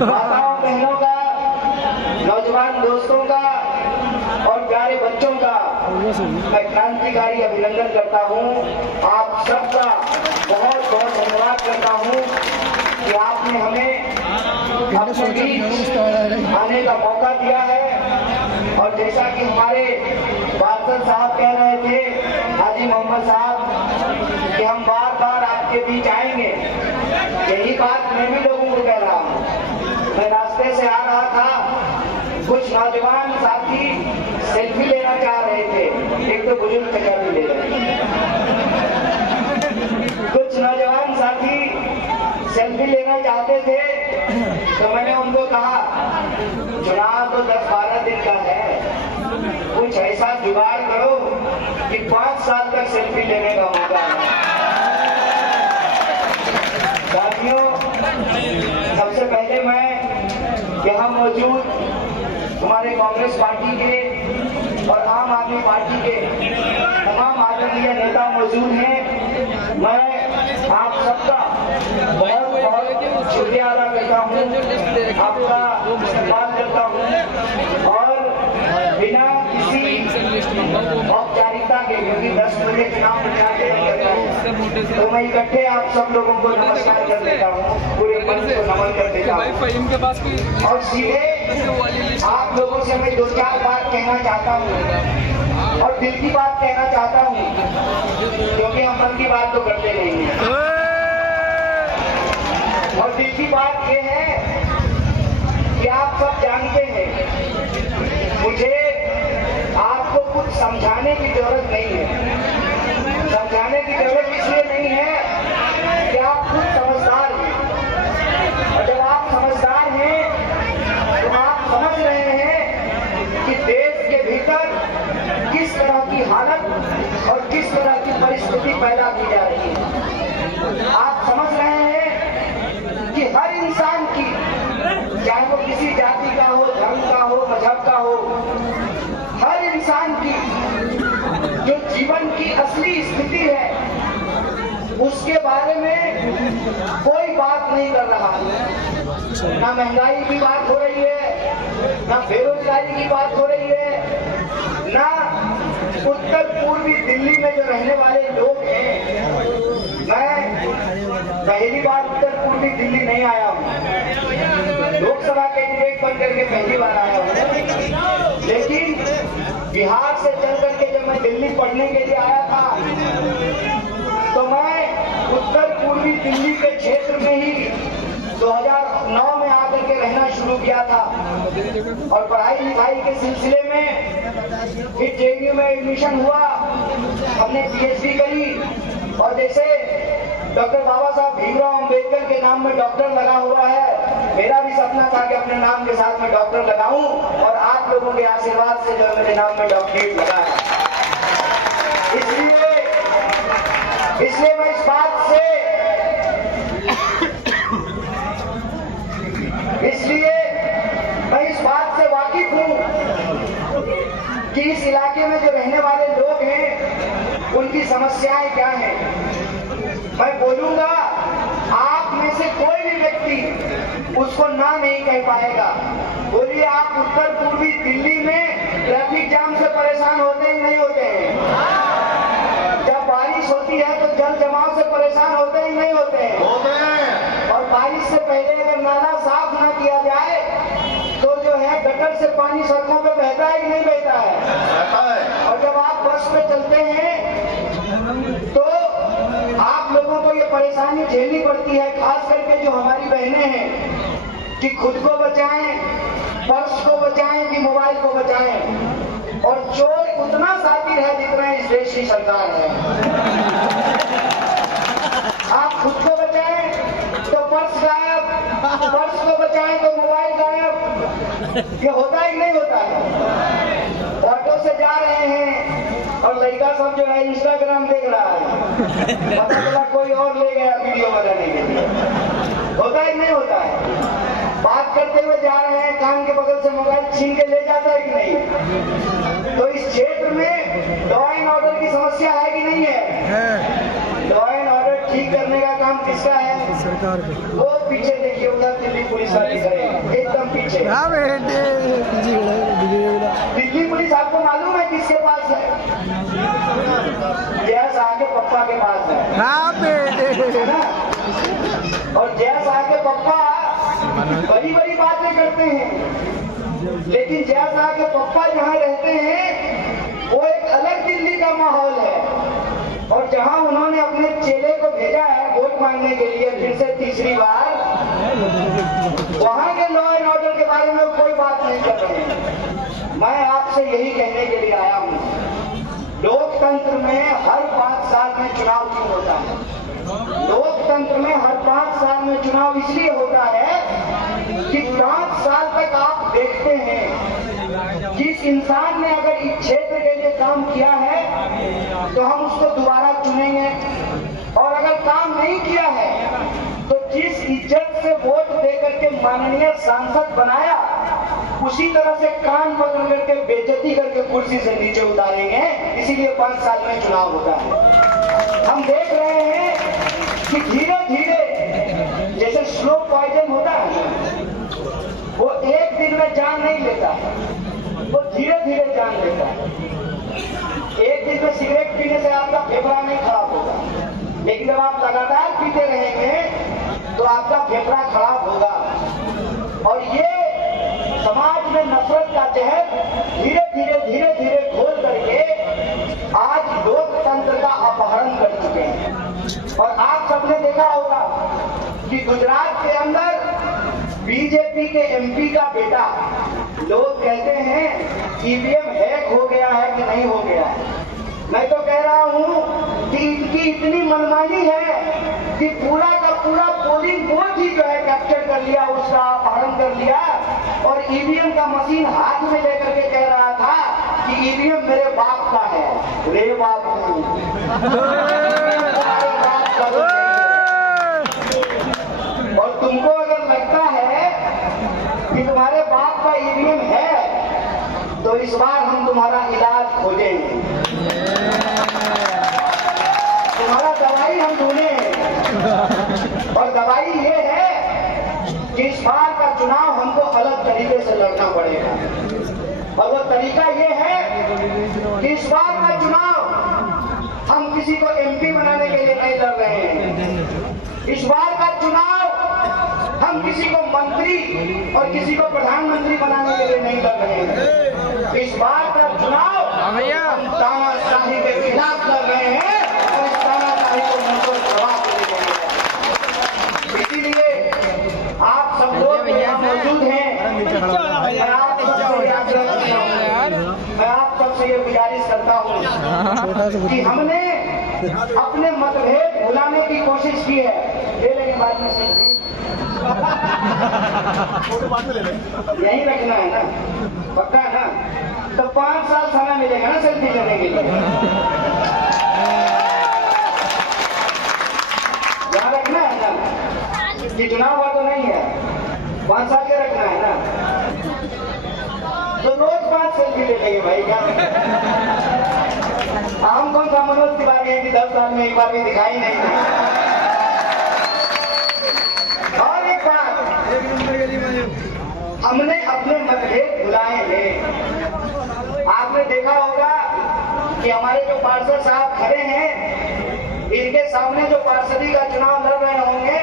माताओं बहनों का, नौजवान दोस्तों का और प्यारे बच्चों का मैं क्रांतिकारी अभिनंदन करता हूँ। आप सबका बहुत बहुत धन्यवाद करता हूँ कि आपने हमें अपने बीच आने का मौका दिया है। और जैसा कि हमारे पार्षद साहब कह रहे थे, हाजी मोहम्मद साहब, कि हम बार बार आपके बीच आएंगे, यही बात मैं भी लोगों को कह रहा हूँ। मैं रास्ते से आ रहा था, कुछ नौजवान साथी सेल्फी लेना चाह रहे थे। एक तो बुजुर्ग चचा भी ले रहे, कुछ नौजवान साथी सेल्फी लेना चाहते थे, तो मैंने उनको कहा चुनाव तो 10-12 दिन का है, कुछ ऐसा जुगाड़ करो कि 5 साल तक सेल्फी लेने का मौका है। साथियों, सबसे पहले मैं यहाँ मौजूद हमारे कांग्रेस पार्टी के और आम आदमी पार्टी के तमाम आदरणीय नेता मौजूद हैं। मैं आप सबका बहुत बहुत शुक्रिया अदा करता हूँ, आपका धन्यवाद करता हूँ। और बिना किसी औपचारिकता के, क्योंकि 10 बजे चुनाव प्रचार करता हूँ, तो मैं इकट्ठे आप सब लोगों को नमस्कार कर देता हूँ, पूरे मंच को नमन कर देता हूँ। और सीधे आप लोगों से मैं 2-4 बात कहना चाहता हूँ और दिल की बात कहना चाहता हूँ, क्योंकि हम मन की बात तो करते नहीं हैं। और दिल की बात ये है कि आप सब जानते हैं, मुझे आपको कुछ समझाने की जरूरत नहीं है। समझाने की जरूरत इसलिए नहीं है कि आप खुद समझदार हैं, और जब आप समझदार हैं तो आप समझ रहे हैं कि देश के भीतर किस तरह की हालत और किस तरह की परिस्थिति पैदा की जा रही है। आप समझ रहे हैं कि हर इंसान की, चाहे वो किसी जाति का हो, धर्म का हो, मजहब का हो, हर इंसान की जो जीवन की असली स्थिति है उसके बारे में कोई बात नहीं कर रहा है। ना महंगाई की बात हो रही है, ना बेरोजगारी की बात हो रही है, ना उत्तर पूर्वी दिल्ली में जो रहने वाले लोग हैं। मैं पहली बार उत्तर पूर्वी दिल्ली नहीं आया हूँ, लोकसभा कैंडिडेट बन करके पहली बार आया हूँ, लेकिन बिहार से चल करके जब मैं दिल्ली पढ़ने के लिए आया था तो मैं उत्तर पूर्वी दिल्ली के क्षेत्र में ही 2009 में आकर के रहना शुरू किया था। और पढ़ाई लिखाई के सिलसिले में फिर जेएनयू में एडमिशन हुआ, हमने पीएचडी करी। और जैसे डॉक्टर बाबा साहब भीमराव अंबेडकर के नाम में डॉक्टर लगा हुआ है, मेरा भी सपना था कि अपने नाम के साथ में डॉक्टर लगाऊं, और आप लोगों के आशीर्वाद से जो मेरे नाम में डॉक्टरेट लगा है। इसलिए मैं इस बात से वाकिफ हूं कि इस इलाके में जो रहने वाले लोग हैं उनकी समस्याएं क्या हैं। मैं बोलूंगा, आप में से कोई भी व्यक्ति उसको ना नहीं कह पाएगा। बोलिए, आप उत्तर पूर्वी दिल्ली में ट्रैफिक जाम से परेशान होते ही नहीं होते हैं? जब बारिश होती है तो जल जमाव से परेशान होते ही नहीं होते हैं? और बारिश से पहले अगर नाला साफ ना किया जाए तो जो है गटर से पानी सड़कों पे बहता है कि नहीं बहता है? और जब आप बस में चलते हैं तो आप लोगों को ये परेशानी झेलनी पड़ती है, खास करके जो हमारी बहनें हैं, कि खुद को बचाएं, पर्स को बचाएं कि मोबाइल को बचाएं। और चोर उतना शातिर है जितना इस देश की सरकार है। आप खुद को बचाएं तो पर्स गायब, पर्स को बचाएं तो मोबाइल गायब। ये होता ही नहीं होता है। ऑटो से जा रहे हैं और लड़का सब जो है इंस्टाग्राम देख रहा है, पता चला कोई और ले गया वीडियो बनाने के लिए। होता ही नहीं होता है। बात करते हुए जा रहे हैं, कान के बगल से मोबाइल छीन के ले जाता है कि नहीं? तो इस क्षेत्र में लॉ एंड ऑर्डर की समस्या है कि नहीं है? लॉ एंड ऑर्डर ठीक करने करने का काम किसका है? सरकार को। वो पीछे देखिए, उधर दिल्ली पुलिस वाले खड़े हैं, एकदम पीछे। दिल्ली पुलिस आपको मालूम है किसके पास है? जय शाह के पप्पा के पास है ना? और जय शाह के पप्पा बड़ी बड़ी बातें करते हैं, लेकिन जय शाह के पप्पा जहाँ रहते हैं वो एक अलग दिल्ली का माहौल है। और जहां उन्होंने अपने चेले को भेजा है वोट मांगने के लिए फिर से तीसरी बार, वहां के लॉ एंड ऑर्डर के बारे में कोई बात नहीं कर रहे हैं। मैं आपसे यही कहने के लिए आया हूं, लोकतंत्र में हर 5 साल में चुनाव क्यों होता है? लोकतंत्र में हर 5 साल में चुनाव इसलिए होता है कि 5 साल तक आप देखते हैं जिस इंसान ने अगर इस क्षेत्र के लिए काम किया है तो हम उसको दोबारा चुनेंगे, और अगर काम नहीं किया है तो जिस इज्जत से वोट देकर के माननीय सांसद बनाया उसी तरह से कान पकड़ करके बेइज्जती करके कुर्सी से नीचे उतारेंगे। इसीलिए 5 साल में चुनाव होता है। हम देख रहे हैं कि धीरे धीरे जैसे स्लो पॉइजन होता है, वो एक दिन में जान नहीं लेता, वो धीरे धीरे जान लेता है। एक दिन में सिगरेट पीने से आपका फेफड़ा नहीं खराब होगा, लेकिन जब आप लगातार पीते रहेंगे तो आपका फेफड़ा खराब होगा। और ये समाज में नफरत का जहर धीरे धीरे घोल करके आज लोकतंत्र का अपहरण कर चुके हैं। और आप सबने देखा होगा कि गुजरात के अंदर बीजेपी के एमपी का बेटा, लोग कहते हैं ईवीएम हैक हो गया है कि नहीं हो गया है। मैं तो कह रहा हूं कि इनकी इतनी मनमानी है कि पूरा का पूरा पोलिंग बूथ ही जो है कैप्चर कर लिया, उसका अपहरण कर लिया, और ईवीएम का मशीन हाथ में लेकर के कह रहा था कि ईवीएम मेरे बाप का है। रे बाबू, तुम्हारे बाप का तो नहीं है। और तुमको अगर लगता है कि तुम्हारे बाप का ईवीएम है तो इस बार हम तुम्हारा इलाज खोजेंगे, तुम्हारा दवाई हम ढूंढेंगे। और दवाई ये है कि इस बार का चुनाव हमको अलग तरीके से लड़ना पड़ेगा। और वो तरीका ये है कि इस बार का चुनाव हम किसी को एमपी बनाने के लिए नहीं लड़ रहे हैं। इस बार का चुनाव हम किसी को मंत्री और किसी को प्रधानमंत्री बनाने के लिए नहीं लड़ रहे हैं। इस बार का चुनाव तानाशाही के खिलाफ लड़ रहे हैं और इस तानाशाही को मुंहतोड़ जवाब देने के लिए। इसीलिए आप सब लोग यहाँ मौजूद हैं। मैं आप सबसे ये गुजारिश करता हूँ कि हमने अपने मतभेद भुलाने की कोशिश की है। ले लेंगे बाद में से यही रखना है ना, पक्का ना? तो 5 साल समय मिलेगा ना सेल्फी लेने के लिए। यहाँ रखना है ना कि चुनाव हुआ तो नहीं है, 5 साल के रखना है ना, तो रोज 5 सेल्फी ले लेंगे भाई। क्या हम कौन सा मनोज तिवारी है कि 10 साल में एक बार भी दिखाई नहीं है। और एक बात, हमने अपने मतभेद भुलाए हैं। आपने देखा होगा कि हमारे जो पार्षद साहब खड़े हैं, इनके सामने जो पार्षदी का चुनाव लड़ रहे होंगे